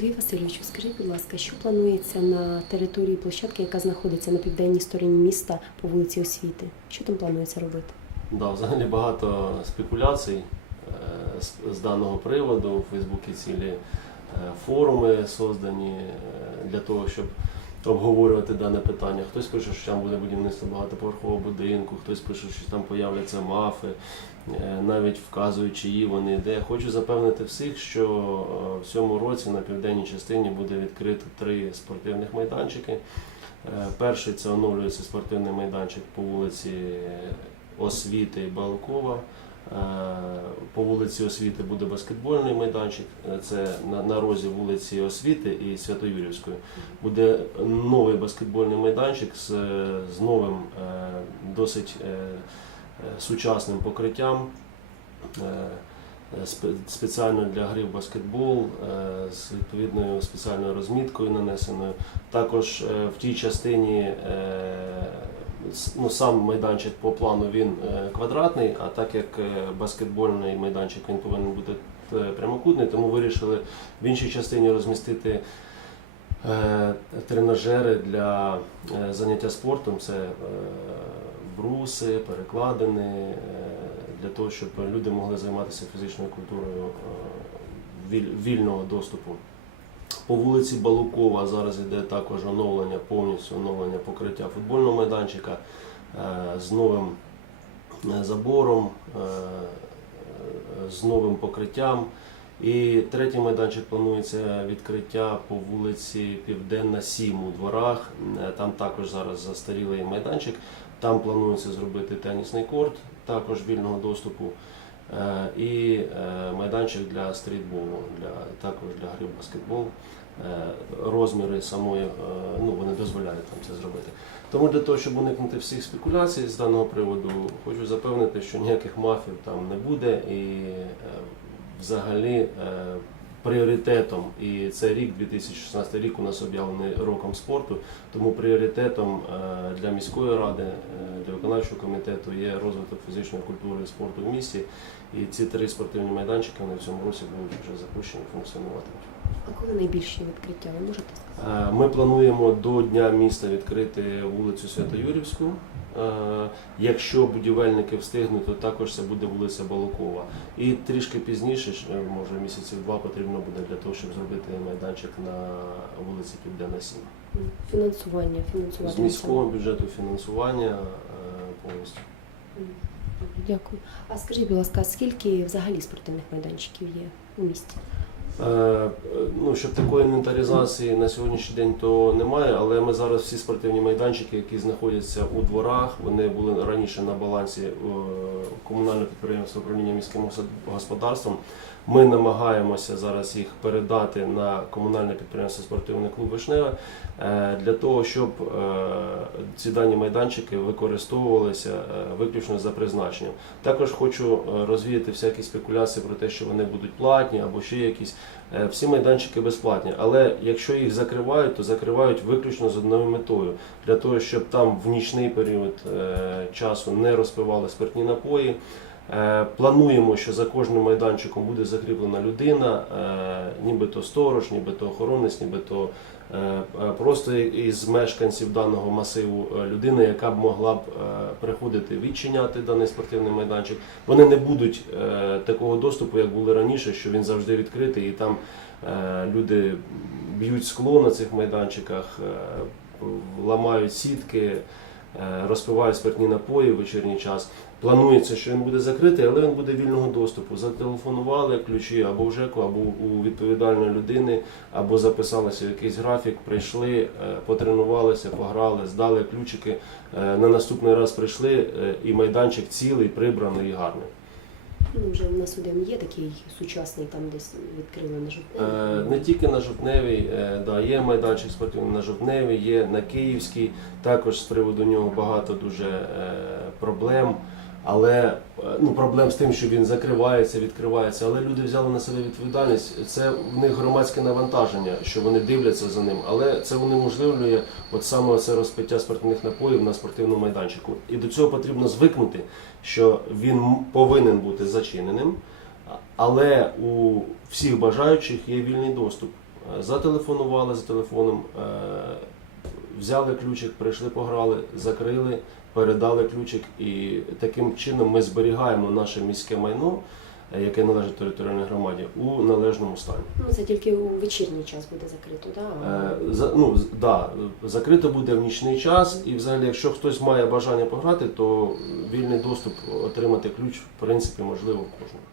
Сергій Васильович, скажіть, будь ласка, що планується на території площадки, яка знаходиться на південній стороні міста по вулиці Освіти? Що там планується робити? Да, взагалі багато спекуляцій е, з, даного приводу. У Фейсбуці цілі е, форуми создані е, для того, щоб обговорювати дане питання. Хтось пише, що там буде будівництво багатоповерхового будинку, хтось пише, що там появляться мафи, е, навіть вказують, чиї вони де. Хочу запевнити всіх, що е, в цьому році на південній частині буде відкрито три спортивних майданчики. Е, Перший це оновлюється спортивний майданчик по вулиці Освіти і Балкова. Е, По вулиці Освіти буде баскетбольний майданчик. Е, Це на, на розі вулиці Освіти і Святоюрівської. Буде новий баскетбольний майданчик з, з новим е, досить сучасним покриттям. Спеціально для гри в баскетбол з відповідною спеціальною розміткою нанесеною. Також в тій частині ну, сам майданчик по плану він е, квадратний, а так як е, баскетбольний майданчик він повинен бути е, прямокутний, тому вирішили в іншій частині розмістити тренажери для заняття спортом. Це бруси, перекладини, для того, щоб люди могли займатися фізичною культурою вільного доступу. По вулиці Балукова зараз йде також оновлення, повністю оновлення покриття футбольного майданчика е, з новим е, забором, е, з новим покриттям. І третій майданчик планується відкриття по вулиці Південна 7 у дворах. Там також зараз застарілий майданчик. Там планується зробити тенісний корт, також вільного доступу. Е, І е, майданчик для стрітболу, для, також для гри в баскетбол. Е, Розміри самої, ну, вони дозволяють там це зробити. Тому для того, щоб уникнути всіх спекуляцій з даного приводу, хочу запевнити, що ніяких мафів там не буде і взагалі пріоритетом, і цей рік, 2016 рік, у нас об'явлений роком спорту, тому пріоритетом е, для міської ради, е, для виконавчого комітету є розвиток фізичної культури і спорту в місті. І ці три спортивні майданчики вони в цьому році будуть вже запущені, функціонуватимуть. А коли найбільші відкриття? Ви можете сказати? Е, Ми плануємо до Дня міста відкрити вулицю Святоюрівську. Е, Якщо будівельники встигнуть, то також це буде вулиця Балукова. І трішки пізніше, може місяців два, потрібно буде для того, щоб зробити майданчик на вулиці Південна 7. Фінансування, фінансування. З міського бюджету фінансування е, повністю. Дякую. А скажіть, будь ласка, скільки взагалі спортивних майданчиків є у місті? Е, Ну, щоб такої інвентаризації на сьогоднішній день то немає, але ми зараз всі спортивні майданчики, які знаходяться у дворах, вони були раніше на балансі е, комунального підприємства управління міським господарством. Ми намагаємося зараз їх передати на комунальне підприємство спортивний клуб Вишневе е, для того, щоб ці дані майданчики використовувалися виключно за призначенням. Також хочу розвіяти всякі спекуляції про те, що вони будуть платні або ще якісь. Е, Всі майданчики безплатні, але якщо їх закривають, то закривають виключно з одною метою для того, щоб там в нічний період е, часу не розпивали спиртні напої. Е, Плануємо, що за кожним майданчиком буде закріплена людина, е, нібито сторож, нібито охоронець, нібито е, просто із мешканців даного масиву людина, яка б могла б приходити відчиняти даний спортивний майданчик. Вони не будуть такого доступу, як були раніше, що він завжди відкритий, і там люди б'ють скло на цих майданчиках, ламають сітки, розпивають спиртні напої в вечірній час. Планується, що він буде закритий, але він буде вільного доступу. Зателефонували ключі або в ЖЕКу, або у відповідальної людини, або записалися в якийсь графік, прийшли, е, потренувалися, пограли, здали ключики. Е, На наступний раз прийшли, е, і майданчик цілий, прибраний і гарний. Ну, вже у нас один є такий сучасний, там десь відкрили на Е. Не тільки на Жовтневій, е, да, є майданчик спортивний на Жовтневій, є на Київській. Також з приводу нього багато дуже е, проблем. Але ну, проблем з тим, що він закривається, відкривається. Але люди взяли на себе відповідальність. Це в них громадське навантаження, що вони дивляться за ним. Але це унеможливлює от саме це розпиття спиртних напоїв на спортивному майданчику. І до цього потрібно звикнути, що він повинен бути зачиненим, але у всіх бажаючих є вільний доступ. е, зателефонували за телефоном, е, взяли ключик, прийшли, пограли, закрили, передали ключик, і таким чином ми зберігаємо наше міське майно, е, яке належить територіальній громаді, у належному стані. Ну, це тільки у вечірній час буде закрито, да? Е, За, ну, да, закрито буде в нічний час, і взагалі, якщо хтось має бажання пограти, то вільний доступ отримати ключ, в принципі, можливо в кожного.